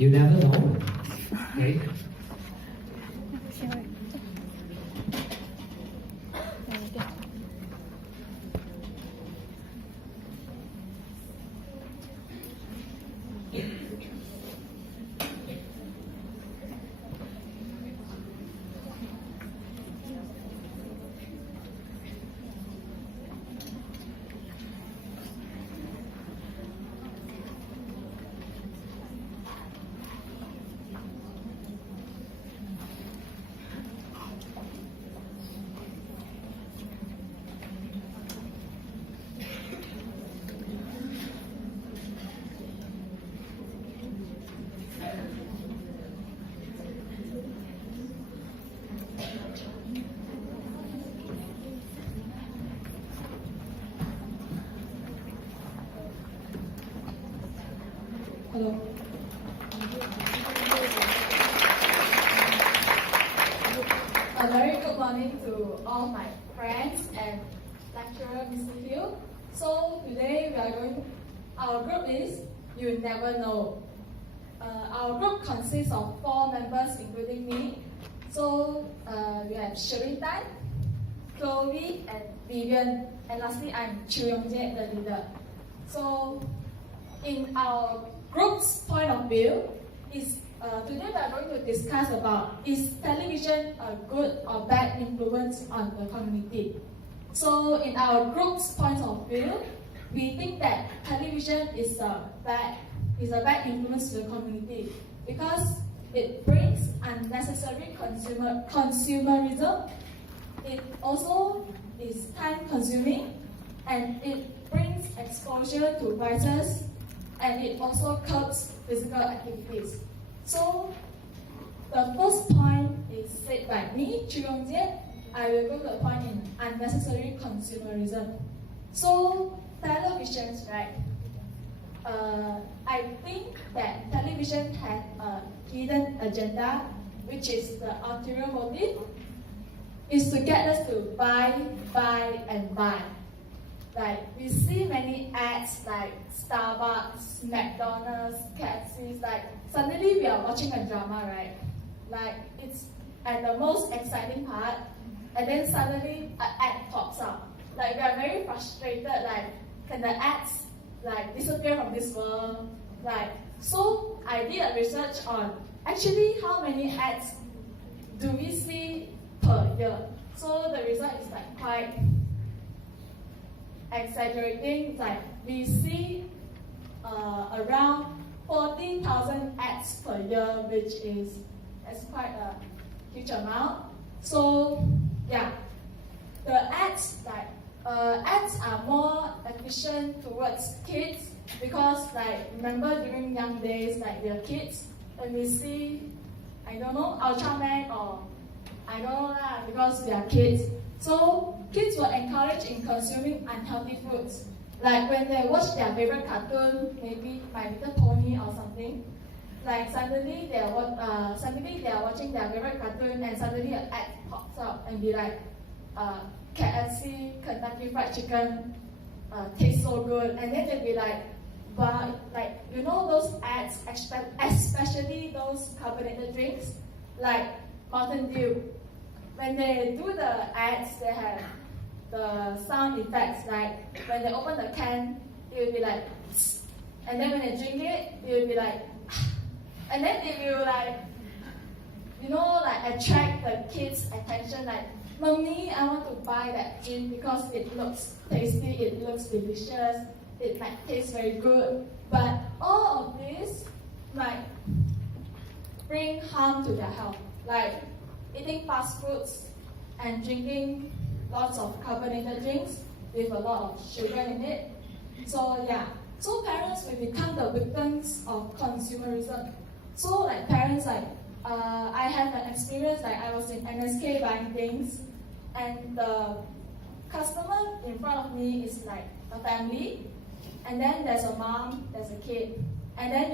You never know. Okay? Hello. A very good morning to all my friends and lecturer, Mr. Hill. So today our group is You Never Know. Our group consists of 4 members, including me. So we have Sherry Tan, Chloe, and Vivian. And lastly, I'm Chu Yongjie, the leader. So in our group's point of view, today we are going to discuss about is television a good or bad influence on the community. So in our group's point of view, we think that television is a bad influence to the community because it brings unnecessary consumerism. It also is time consuming and it brings exposure to vices, and it also curbs physical activities. So the first point is said by me, Chu Yongjie. I will go to the point in unnecessary consumerism. So televisions, right? I think that television has a hidden agenda, which is the ulterior motive, is to get us to buy, and buy. Like we see many ads like Starbucks, McDonald's, KFC. Like suddenly we are watching a drama, right? Like it's at the most exciting part, and then suddenly an ad pops up. Like we are very frustrated. Like can the ads like disappear from this world? Like so, I did a research on actually how many ads do we see per year. So the result is like quite exaggerating. Like we see around 40,000 ads per year, which is quite a huge amount. So yeah, the ads are more efficient towards kids because remember during young days we are kids and we see Ultraman or I don't know lah because we are kids. So kids were encouraged in consuming unhealthy foods. Like when they watch their favorite cartoon, maybe My Little Pony or something, like suddenly they are watching their favorite cartoon and suddenly an ad pops up and be like, KFC, Kentucky Fried Chicken, tastes so good, and then they'll be like, wow, those ads, especially those carbonated drinks, like Mountain Dew. When they do the ads, they have the sound effects, like when they open the can, it will be like, and then when they drink it, it will be like, and then it will attract the kids' attention, like, Mommy, I want to buy that drink because it looks tasty, it looks delicious, it might taste very good. But all of this might bring harm to their health, like eating fast foods and drinking lots of carbonated drinks with a lot of sugar in it. So yeah, so parents will become the victims of consumerism. So parents I have an experience I was in NSK buying things, and the customer in front of me is a family, and then there's a mom, there's a kid, and then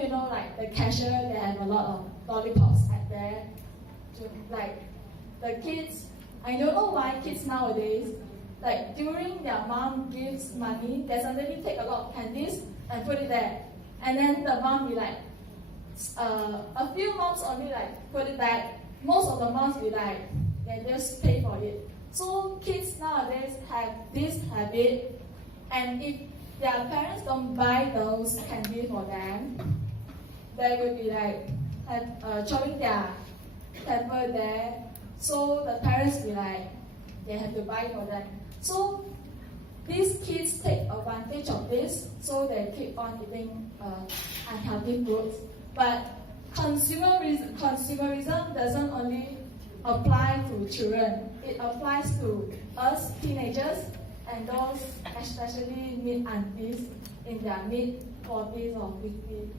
the cashier, they have a lot of lollipops at there. The kids, I don't know why kids nowadays, during their mom gives money, they suddenly take a lot of candies and put it there, and then the mom be like, a few months only put it back. Most of the months we they just pay for it. So kids nowadays have this habit, and if their parents don't buy those candy for them, they will be showing their temper there. So the parents will they have to buy for them. So these kids take advantage of this, so they keep on eating unhealthy foods. But consumerism doesn't only apply to children. It applies to us teenagers and those especially mid aunties in their mid 40s or 50s.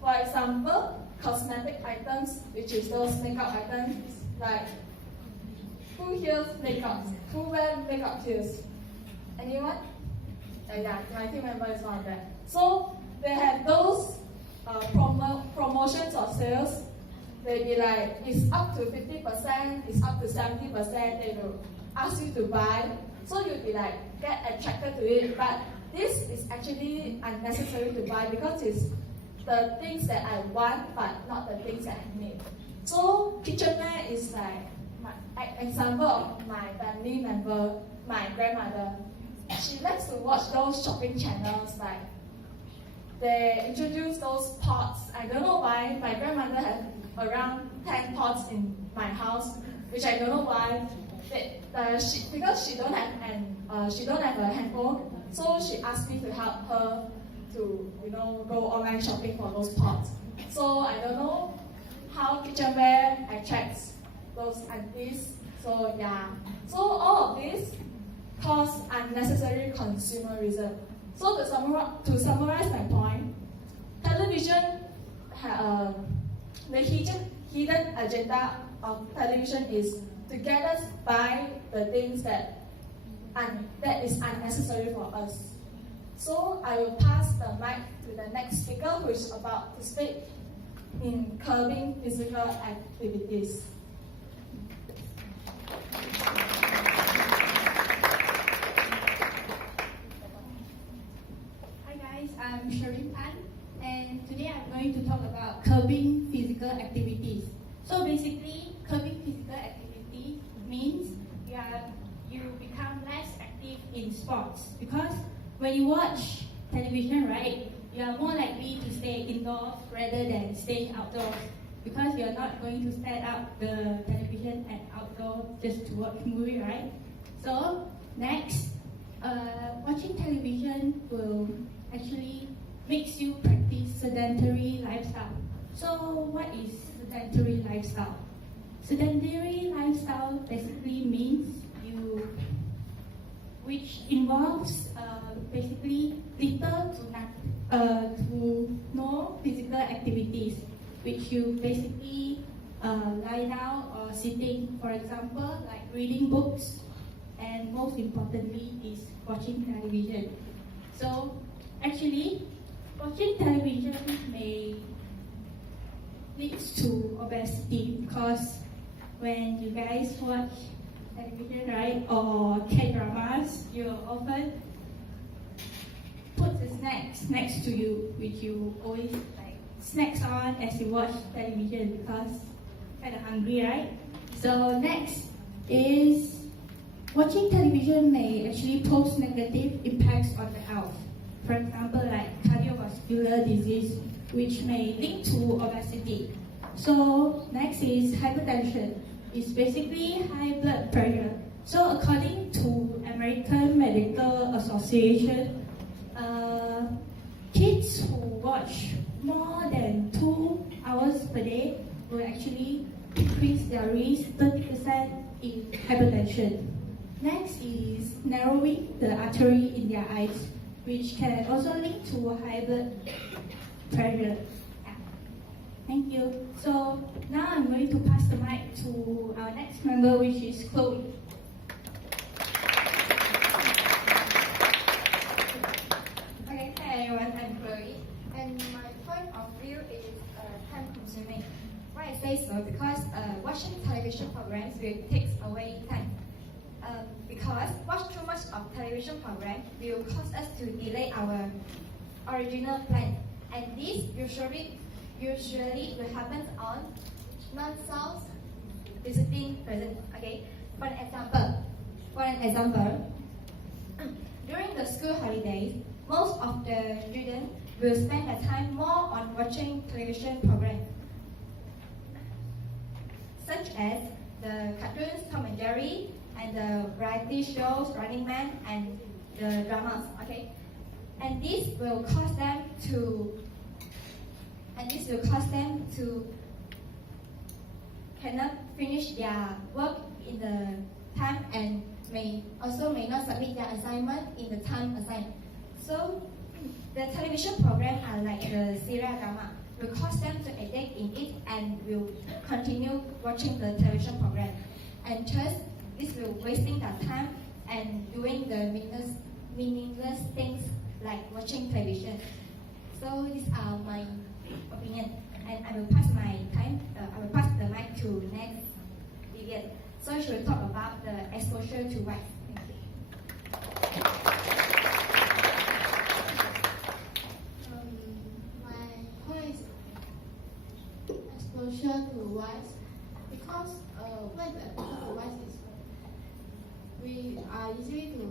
For example, cosmetic items, which is those makeup items, who here makeup? Who wear makeup here? Anyone? Yeah, my team member is one of them. So they have those promotions or sales. They be it's up to 50%, it's up to 70%. They will ask you to buy, so you'll be get attracted to it. But this is actually unnecessary to buy because it's the things that I want, but not the things that I need. So kitchenware is my example of my family member, my grandmother. She likes to watch those shopping channels they introduce those pots. I don't know why. My grandmother has around 10 pots in my house, which I don't know why. Because she don't have a handphone, so she asked me to help her to go online shopping for those pots. So I don't know how kitchenware attracts those aunties. So yeah. So all of this cause unnecessary consumerism. So to summarize my point, television, the hidden agenda of television is to get us buy the things that is unnecessary for us. So I will pass the mic to the next speaker, who is about to speak in curbing physical activities. I'm Shereen Pan, and today I'm going to talk about curbing physical activities. So basically, curbing physical activity means you become less active in sports, because when you watch television, right, you are more likely to stay indoors rather than staying outdoors, because you are not going to set up the television at outdoor just to watch movie, right? So next, watching television will actually makes you practice sedentary lifestyle. So what is sedentary lifestyle? Sedentary lifestyle basically means which involves basically little to no physical activities, which you basically lie down or sitting, for example, like reading books, and most importantly is watching television. So actually, watching television may lead to obesity, because when you guys watch television, right, or K-dramas, you often put the snacks next to you, which you always snacks on as you watch television because kind of hungry, right? So next is watching television may actually pose negative impacts on the health. For example, cardiovascular disease, which may link to obesity. So next is hypertension. It's basically high blood pressure. So according to American Medical Association, kids who watch more than 2 hours per day will actually increase their risk 30% in hypertension. Next is narrowing the artery in their eyes, which can also link to high blood pressure. Thank you. So now I'm going to pass the mic to our next member, which is Chloe. Okay, hi everyone, I'm Chloe, and my point of view is time consuming. Why I say so? Because watching television programs will take away time. Because watch too much of television program will cause us to delay our original plan, and this usually will happen on non-South visiting present. Okay, for an example, during the school holidays, most of the students will spend their time more on watching television programs, such as the cartoons Tom and Jerry and the variety shows Running Man and the dramas. Okay, and this will cause them to cannot finish their work in the time and may not submit their assignment in the time assigned. So the television program are like the serial drama will cause them to addict in it and will continue watching the television program. And thus, this will wasting their time and doing the meaningless things like watching television. So these are my opinion, and I will pass the mic to next Vivian. So she will talk about the exposure to white. Thank you. My point is exposure to whites because when the exposure to whites is we are easily to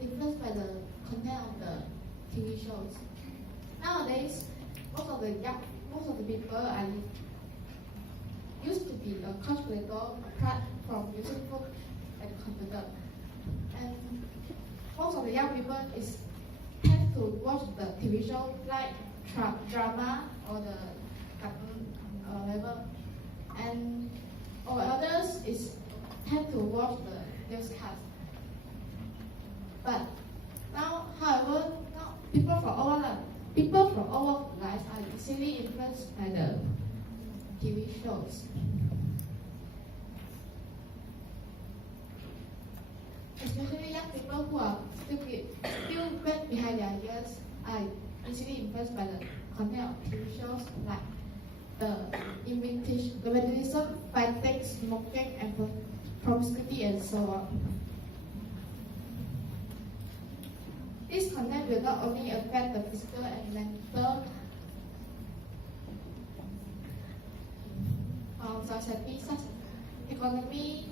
influenced by the content of the TV shows. Nowadays, most of the people are used to be a calculator apart from using book and computer. And most of the young people tend to watch the TV show like drama or the cartoon or whatever. And or others tend to watch the newscast. But now, however, people from all walks of life are easily influenced by the TV shows. Especially young people who are still back behind their years are easily influenced by the content of TV shows like the evangelism, fighting, smoking, and promiscuity, and so on. This content will not only affect the physical and mental society, such as economy,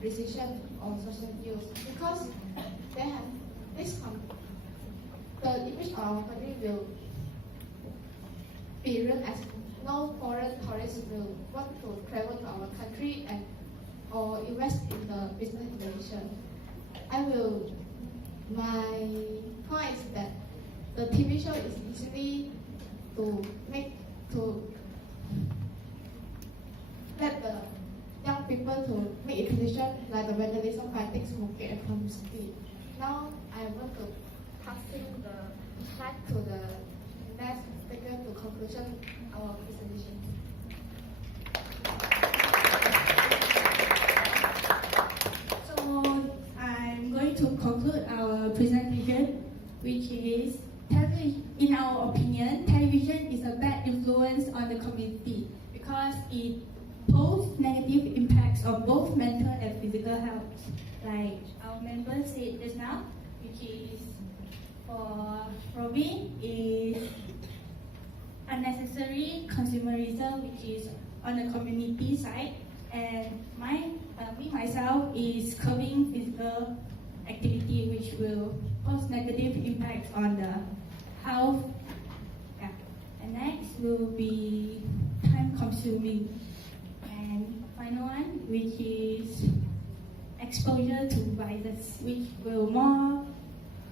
decision, or social views, because they have the image of our country will be ruined as no foreign tourists will want to travel to our country or invest in the business innovation. My point is that the TV show is easily to let the young people to make a decision like the vandalism, fighting, smoking, and promiscuity. Now I want to passing the mic to the next speaker to conclusion our presentation. So I'm going to conclude our presentation, which is in our opinion, television is a bad influence on the community because it poses negative impacts on both mental and physical health. Like our members said just now, which is for me is unnecessary consumerism, which is on the community side, and me myself is curbing physical activity, which will cause negative impacts on the health. Yeah. And next will be time consuming, and final one, which is exposure to viruses, which will more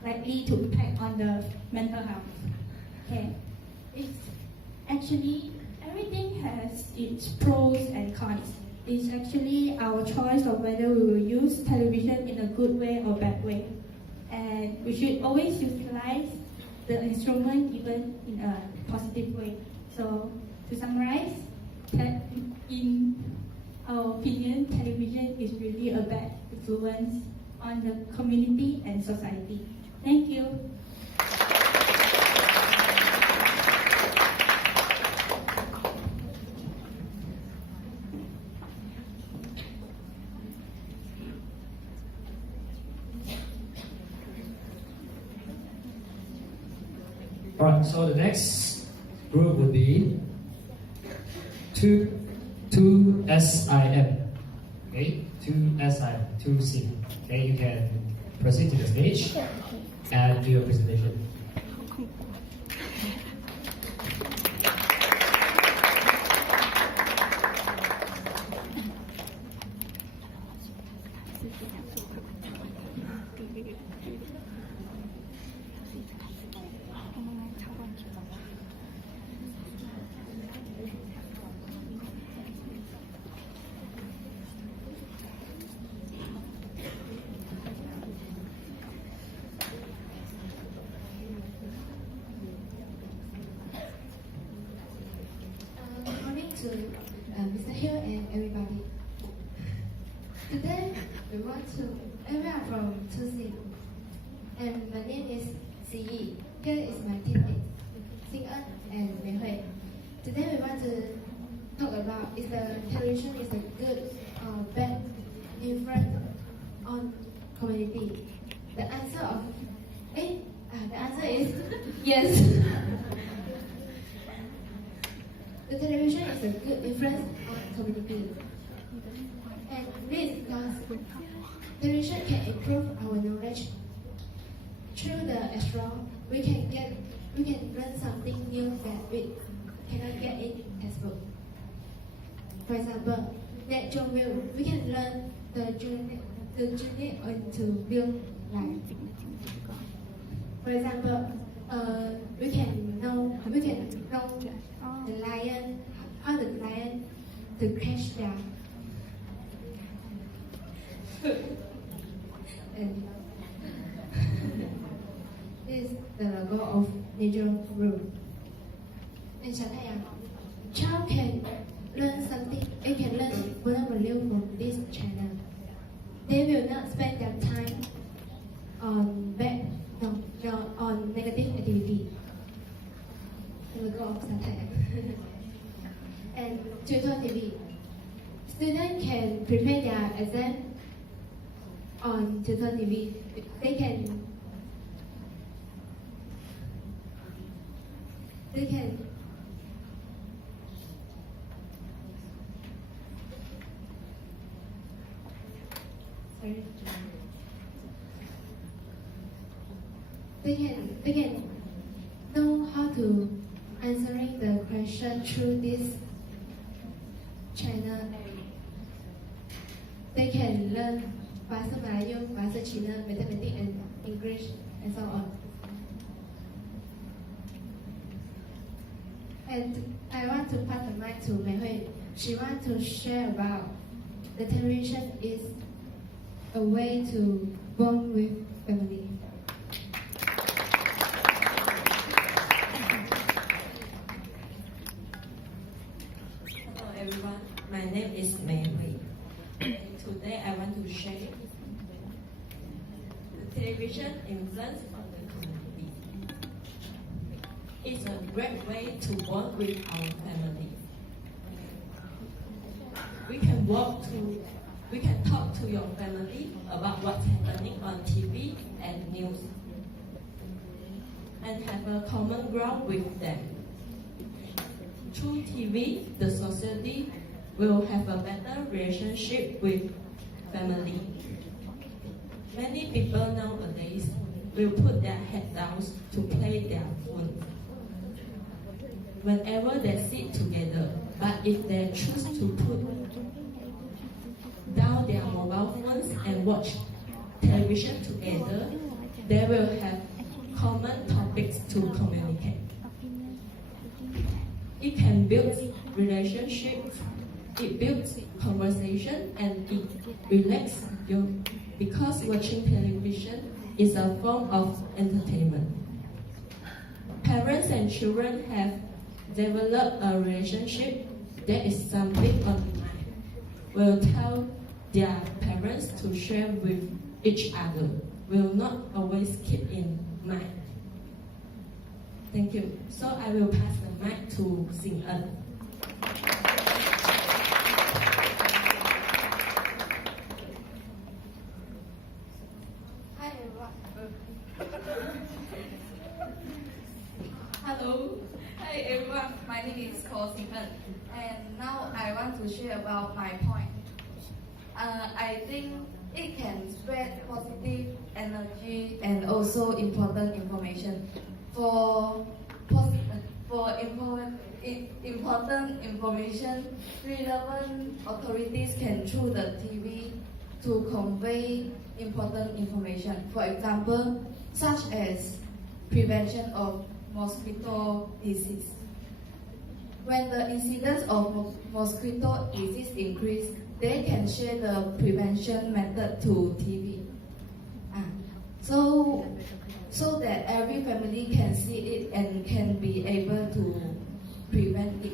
likely to impact on the mental health. Okay, it's actually everything has its pros and cons. It's actually our choice of whether we will use television in a good way or bad way, and we should always utilize the instrument even in a positive way. So to summarize, in our opinion, television is really a bad influence on the community and society. Thank you. Alright, so the next group would be 2SIM. Okay, 2SIM, 2C. Okay, you can proceed to the stage and do your presentation. Good morning to Mr. Hill and everybody. Today we are from Tuesday, and my name is CE. Here is my teammate, Xing En and Mei Hui. Today we want to talk about is the television is a good or bad influence on community. The answer is yes. The television is a good influence on community. And this because television can improve our knowledge. Through the extra, we can learn something new that we cannot get in textbook. For example, natural view, we can learn the journey into real life. For example, we can know the lion, how the lion to catch their food. And this is the logo of nature room. And child can learn something. They can learn whatever new from this channel. They will not spend their time on on negative activity. The logo of Satire. And tutor TV. Students can prepare their exam on tutor TV. They can they can know how to answering the question through this channel. They can learn Bahasa Melayu, Bahasa Cina, mathematics and English and so on. And I want to pass the mic to Mei Hui. She wants to share about the television is a way to bond with family. Hello everyone, my name is Mei Hui. Today I want to share the television influence on the community. It's a great way to bond with our family. We can talk to your family about what's happening on TV and news and have a common ground with them. Through TV, the society will have a better relationship with family. Many people nowadays will put their head down to play their phone whenever they sit together. But if they choose to put down their mobile phones and watch television together, they will have common topics to communicate. It can build relationships, it builds conversation, and it relaxes you because watching television is a form of entertainment. Parents and children have developed a relationship that is something on mind. Will tell their parents to share with each other, will not always keep in mind. Thank you. So I will pass the mic to Xing En. Hi everyone. Hello. Hi everyone. whole segment. And now I want to share about my point. I think it can spread positive energy and also important information. For important information, relevant authorities can through the TV to convey important information. For example, such as prevention of mosquito disease. When the incidence of mosquito disease increase, they can share the prevention method to TV. So that every family can see it and can be able to prevent it.